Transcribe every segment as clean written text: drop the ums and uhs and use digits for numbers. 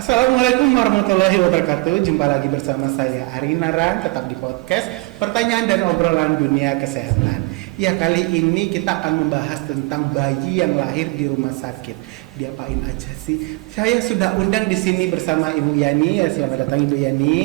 Assalamualaikum warahmatullahi wabarakatuh. Jumpa lagi bersama saya Ari Naran, tetap di podcast Pertanyaan dan Obrolan Dunia Kesehatan. Ya, kali ini kita akan membahas tentang bayi yang lahir di rumah sakit. Diapain aja sih? Saya sudah undang di sini bersama Ibu Yani. Ya, selamat datang Ibu Yani.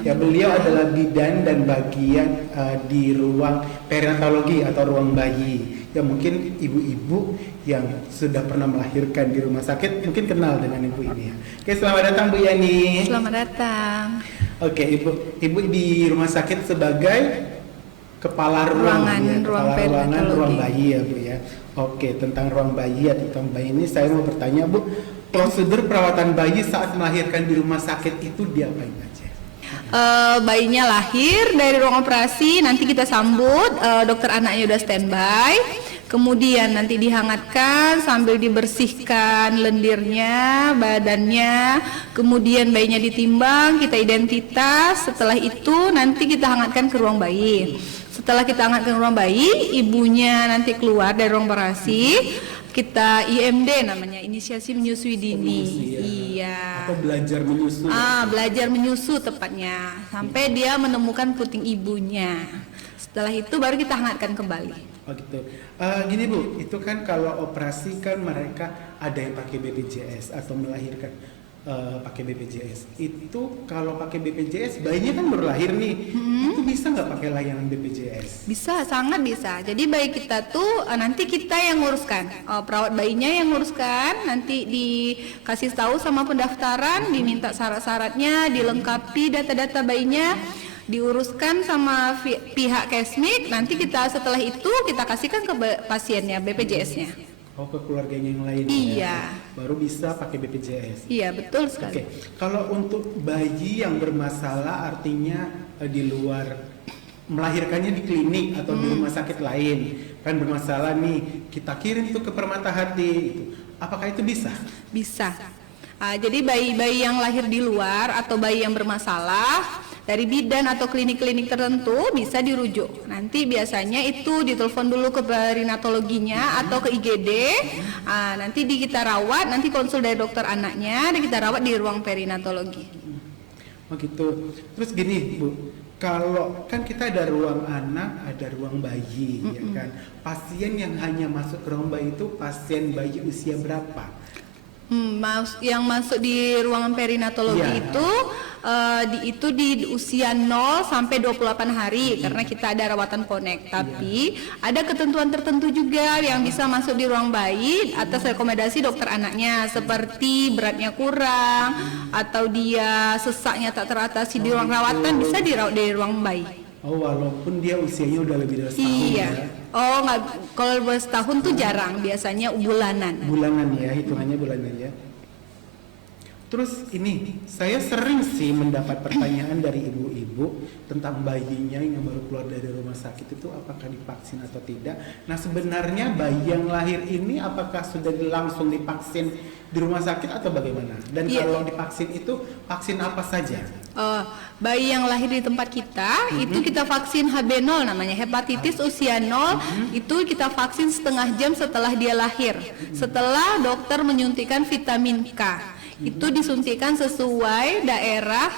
Ya, beliau adalah bidan dan bagian di ruang perinatologi atau ruang bayi. Ya, mungkin ibu-ibu yang sudah pernah melahirkan di rumah sakit mungkin kenal dengan ibu ini ya. Oke, selamat datang Bu Yani. Selamat datang. Oke, ibu di rumah sakit sebagai kepala ruangan ruang bayi ya Bu ya. Oke, tentang ruang bayi atau tentang bayi ini saya mau bertanya Bu, prosedur perawatan bayi saat melahirkan di rumah sakit itu diapain aja? Bayinya lahir dari ruang operasi, nanti kita sambut, dokter anaknya udah standby. Kemudian nanti dihangatkan sambil dibersihkan lendirnya, badannya. Kemudian bayinya ditimbang, kita identitas. Setelah itu nanti kita hangatkan ke ruang bayi. Setelah kita hangatkan ke ruang bayi, ibunya nanti keluar dari ruang operasi. Kita IMD namanya, inisiasi menyusui dini. Iya. Atau belajar menyusu. Belajar menyusu tepatnya, sampai dia menemukan puting ibunya. Setelah itu baru kita hangatkan kembali. Oh gitu. Gini Bu, itu kan kalau operasi kan mereka ada yang pakai BPJS atau melahirkan pakai BPJS. Itu kalau pakai BPJS bayinya kan baru lahir nih. Itu bisa nggak pakai layanan BPJS? Bisa, sangat bisa. Jadi bayi kita tuh nanti kita yang nguruskan, perawat bayinya yang nguruskan. Nanti dikasih tahu sama pendaftaran, diminta syarat-syaratnya, dilengkapi data-data bayinya, diuruskan sama pihak Kesmik. Nanti kita setelah itu kita kasihkan ke pasiennya BPJS-nya. Oh, ke keluarganya yang lain. Iya. Ya? Baru bisa pakai BPJS. Iya, betul sekali. Oke. Kalau untuk bayi yang bermasalah artinya di luar melahirkannya di klinik atau di rumah sakit lain, kan bermasalah nih, kita kirim tuh ke Permata Hati itu. Apakah itu bisa? Bisa. Jadi bayi-bayi yang lahir di luar atau bayi yang bermasalah dari bidan atau klinik-klinik tertentu bisa dirujuk. Nanti biasanya itu ditelepon dulu ke perinatologinya atau ke IGD. Nanti kita rawat, nanti konsul dari dokter anaknya, dan kita rawat di ruang perinatologi. Oh gitu. Terus gini Bu, kalau kan kita ada ruang anak, ada ruang bayi, ya kan. Pasien yang hanya masuk ke ruang bayi itu pasien bayi usia berapa? Yang masuk di ruangan perinatologi itu di usia 0 sampai 28 hari karena kita ada rawatan connect. Tapi ada ketentuan tertentu juga yang bisa masuk di ruang bayi atas rekomendasi dokter anaknya, seperti beratnya kurang atau dia sesaknya tak teratasi di ruang rawatan, bisa dirawat di ruang bayi. Oh, walaupun dia usianya udah lebih dari setahun. Iya. Ya? Oh, nggak, kalau setahun tuh jarang, biasanya bulanan. Bulanan ya, hitungannya bulanan ya. Terus ini, saya sering sih mendapat pertanyaan dari ibu-ibu tentang bayinya yang baru keluar dari rumah sakit itu apakah divaksin atau tidak. Nah, sebenarnya bayi yang lahir ini apakah sudah langsung divaksin di rumah sakit atau bagaimana? Dan kalau divaksin itu vaksin apa saja? Bayi yang lahir di tempat kita itu kita vaksin HB0 namanya, hepatitis usia 0. Itu kita vaksin setengah jam setelah dia lahir, setelah dokter menyuntikkan vitamin K. Itu disuntikan sesuai daerah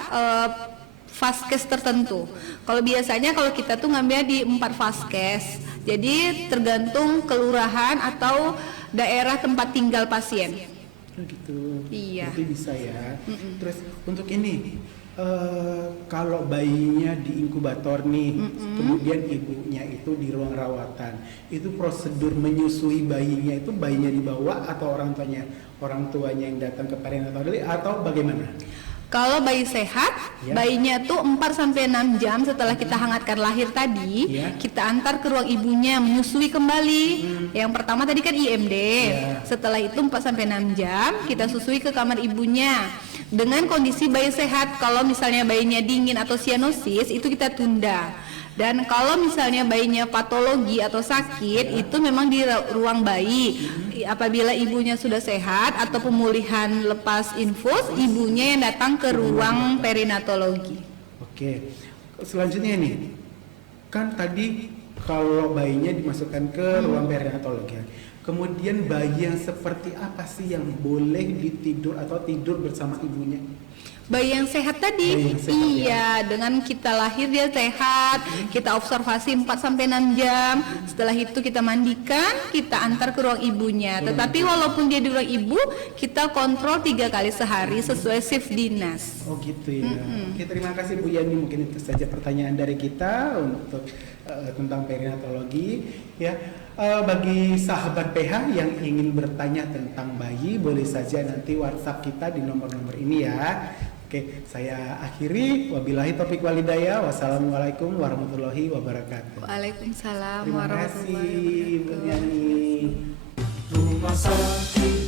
vaskes tertentu. Kalau biasanya kalau kita tuh ngambil di 4 vaskes, jadi tergantung kelurahan atau daerah tempat tinggal pasien. Gitu. Iya. Jadi bisa ya. Terus untuk ini, kalau bayinya di inkubator nih, kemudian ibunya itu di ruang rawatan, itu prosedur menyusui bayinya itu bayinya dibawa atau orang tuanya yang datang ke perinatologi atau bagaimana? Kalau bayi sehat, bayinya tuh 4-6 jam setelah kita hangatkan lahir tadi, kita antar ke ruang ibunya menyusui kembali. Yang pertama tadi kan IMD. Setelah itu 4-6 jam kita susui ke kamar ibunya. Dengan kondisi bayi sehat, kalau misalnya bayinya dingin atau sianosis itu kita tunda. Dan kalau misalnya bayinya patologi atau sakit, itu memang di ruang bayi. Apabila ibunya sudah sehat atau pemulihan lepas infus, ibunya yang datang ke ruang perinatologi. Oke. selanjutnya nih, kan tadi kalau bayinya dimasukkan ke ruang perinatologi, kemudian bayi yang seperti apa sih yang boleh ditidur atau tidur bersama ibunya? Bayi yang sehat tadi, Bayi yang sehat, iya, dengan kita lahir dia sehat, kita observasi 4-6 jam, setelah itu kita mandikan, kita antar ke ruang ibunya. Tetapi walaupun dia di ruang ibu, kita kontrol 3 kali sehari sesuai shift dinas. Oh gitu ya. Oke, terima kasih Bu Yani, mungkin itu saja pertanyaan dari kita untuk tentang perinatologi ya. Bagi sahabat PH yang ingin bertanya tentang bayi, boleh saja nanti WhatsApp kita di nomor-nomor ini ya. Oke, saya akhiri. Wabillahi taufiq walhidayah. Wassalamualaikum warahmatullahi wabarakatuh. Waalaikumsalam Terima warahmatullahi kasih Bu wabarakatuh. Yani.